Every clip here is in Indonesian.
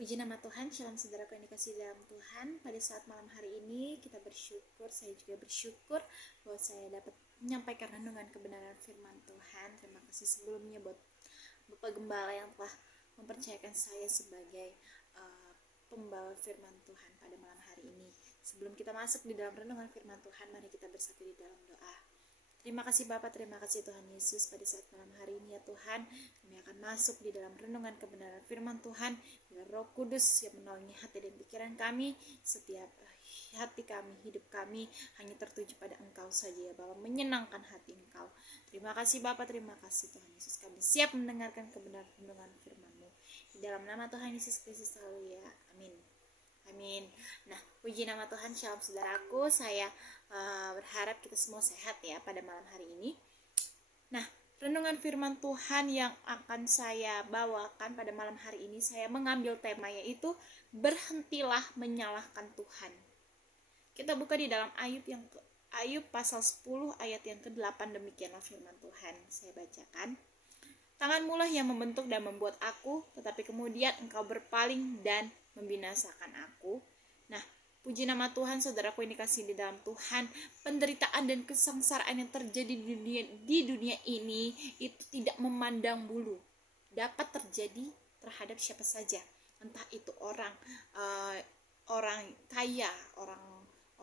Puji nama Tuhan, shalom saudaraku yang dikasihi dalam Tuhan. Pada saat malam hari ini kita bersyukur, saya juga bersyukur bahwa saya dapat menyampaikan renungan kebenaran firman Tuhan. Terima kasih sebelumnya buat Bapak Gembala yang telah mempercayakan saya sebagai pembawa firman Tuhan pada malam hari ini. Sebelum kita masuk di dalam renungan firman Tuhan, mari kita bersatu di dalam doa. Terima kasih Bapak, terima kasih Tuhan Yesus. Pada saat malam hari ini ya Tuhan, kami akan masuk di dalam renungan kebenaran firman Tuhan. Biar Roh Kudus yang menaungi hati dan pikiran kami, setiap hati kami, hidup kami hanya tertuju pada Engkau saja ya Bapak, menyenangkan hati Engkau. Terima kasih Bapak, terima kasih Tuhan Yesus. Kami siap mendengarkan kebenaran renungan firman-Mu. Di dalam nama Tuhan Yesus Kristus selalu ya, amin. Amin. Nah, puji nama Tuhan, shalom saudaraku. Saya berharap kita semua sehat ya pada malam hari ini. Nah, renungan firman Tuhan yang akan saya bawakan pada malam hari ini, saya mengambil tema yaitu berhentilah menyalahkan Tuhan. Kita buka di dalam Ayub pasal 10 ayat yang ke-8, demikianlah firman Tuhan. Saya bacakan. Tanganmu lah yang membentuk dan membuat aku, tetapi kemudian engkau berpaling dan membinasakan aku. Nah, puji nama Tuhan, saudaraku yang dikasihi di dalam Tuhan. Penderitaan dan kesengsaraan yang terjadi di dunia ini itu tidak memandang bulu. Dapat terjadi terhadap siapa saja. Entah itu orang kaya,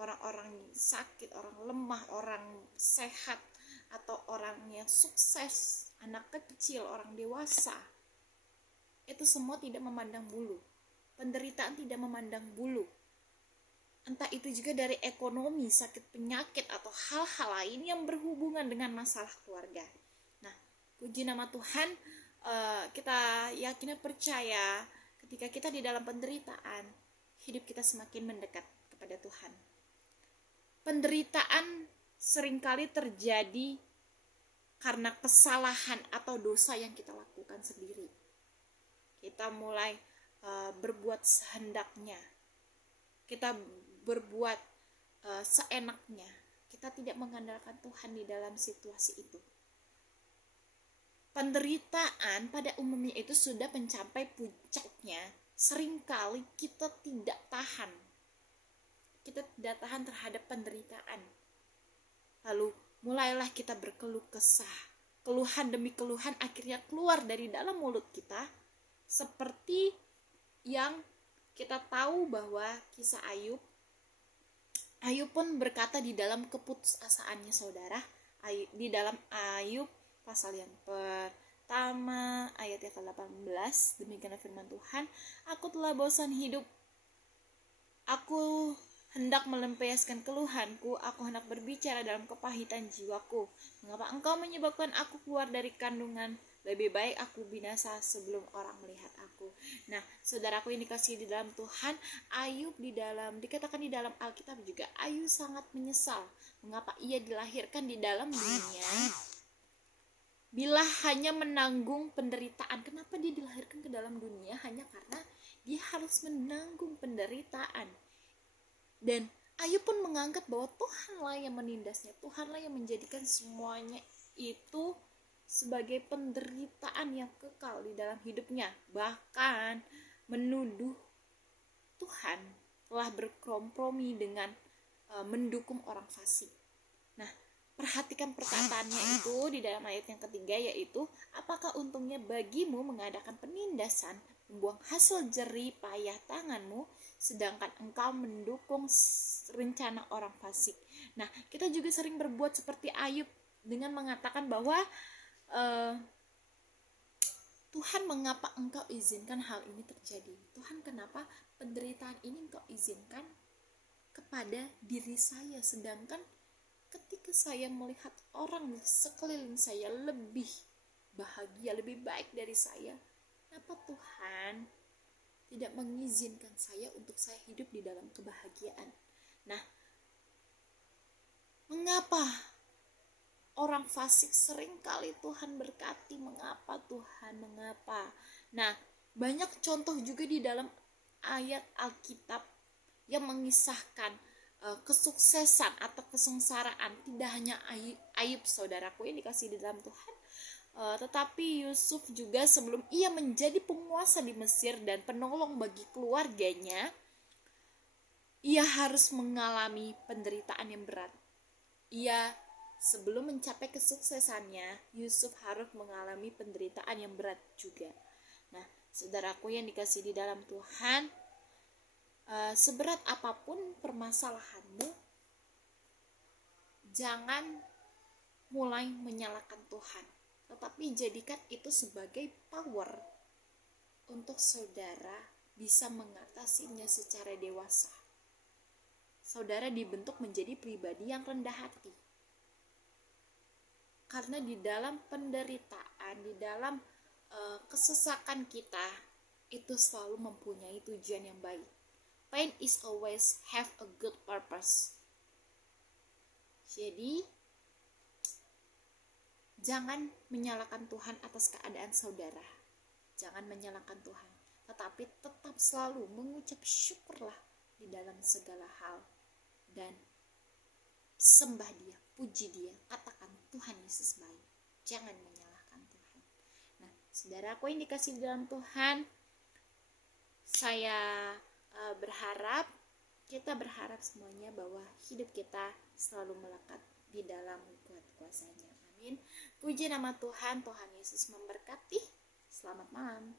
orang sakit, orang lemah, orang sehat, atau orang yang sukses, anak kecil, orang dewasa. Itu semua tidak memandang bulu. Penderitaan tidak memandang bulu. Entah itu juga dari ekonomi, sakit penyakit, atau hal-hal lain yang berhubungan dengan masalah keluarga. Nah, puji nama Tuhan, kita yakin dan percaya ketika kita di dalam penderitaan, hidup kita semakin mendekat kepada Tuhan. Penderitaan seringkali terjadi karena kesalahan atau dosa yang kita lakukan sendiri. Kita mulai berbuat sehendaknya, kita berbuat seenaknya, kita tidak mengandalkan Tuhan di dalam situasi itu. Penderitaan pada umumnya itu sudah mencapai puncaknya, seringkali kita tidak tahan. Kita tidak tahan terhadap penderitaan. Lalu mulailah kita berkeluh kesah. Keluhan demi keluhan akhirnya keluar dari dalam mulut kita. Seperti yang kita tahu bahwa kisah Ayub. Ayub pun berkata di dalam keputusasaannya saudara. Di dalam Ayub pasal yang pertama ayat yang ke-18. Demikianlah firman Tuhan. Aku telah bosan hidup. Aku hendak melampiaskan keluhanku, aku hendak berbicara dalam kepahitan jiwaku. Mengapa engkau menyebabkan aku keluar dari kandungan? Lebih baik aku binasa sebelum orang melihat aku. Nah, saudaraku yang dikasihi di dalam Tuhan, Ayub dikatakan di dalam Alkitab juga, Ayub sangat menyesal. Mengapa ia dilahirkan di dalam dunia bila hanya menanggung penderitaan? Kenapa dia dilahirkan ke dalam dunia? Hanya karena dia harus menanggung penderitaan. Dan Ayub pun menganggap bahwa Tuhanlah yang menindasnya, Tuhanlah yang menjadikan semuanya itu sebagai penderitaan yang kekal di dalam hidupnya. Bahkan menuduh Tuhan telah berkompromi dengan mendukung orang fasik. Nah, perhatikan perkataannya itu di dalam ayat yang ketiga, yaitu apakah untungnya bagimu mengadakan penindasan, membuang hasil jerih payah tanganmu, sedangkan engkau mendukung rencana orang fasik. Nah, kita juga sering berbuat seperti Ayub dengan mengatakan bahwa Tuhan, mengapa engkau izinkan hal ini terjadi? Tuhan, kenapa penderitaan ini engkau izinkan kepada diri saya, sedangkan ketika saya melihat orang di sekeliling saya lebih bahagia, lebih baik dari saya, kenapa Tuhan tidak mengizinkan saya untuk saya hidup di dalam kebahagiaan? Nah, mengapa orang fasik seringkali Tuhan berkati? Mengapa Tuhan? Mengapa? Nah, banyak contoh juga di dalam ayat Alkitab yang mengisahkan kesuksesan atau kesengsaraan. Tidak hanya Ayub, saudaraku yang dikasihi di dalam Tuhan, Tetapi Yusuf juga sebelum ia menjadi penguasa di Mesir dan penolong bagi keluarganya, ia harus mengalami penderitaan yang berat. Sebelum mencapai kesuksesannya, Yusuf harus mengalami penderitaan yang berat juga. Nah, saudaraku yang dikasih di dalam Tuhan, seberat apapun permasalahanmu, jangan mulai menyalahkan Tuhan, tetapi jadikan itu sebagai power untuk saudara bisa mengatasinya secara dewasa. Saudara dibentuk menjadi pribadi yang rendah hati. Karena di dalam penderitaan, di dalam kesesakan kita, itu selalu mempunyai tujuan yang baik. Pain is always have a good purpose. Jadi, jangan menyalahkan Tuhan atas keadaan saudara. Jangan menyalahkan Tuhan, tetapi tetap selalu mengucap syukurlah di dalam segala hal. Dan sembah Dia, puji Dia, katakan Tuhan Yesus baik. Jangan menyalahkan Tuhan. Nah, saudaraku yang dikasih dalam Tuhan, saya kita berharap semuanya bahwa hidup kita selalu melekat di dalam kuasa-Nya. Amin. Puji nama Tuhan, Tuhan Yesus memberkati. Selamat malam.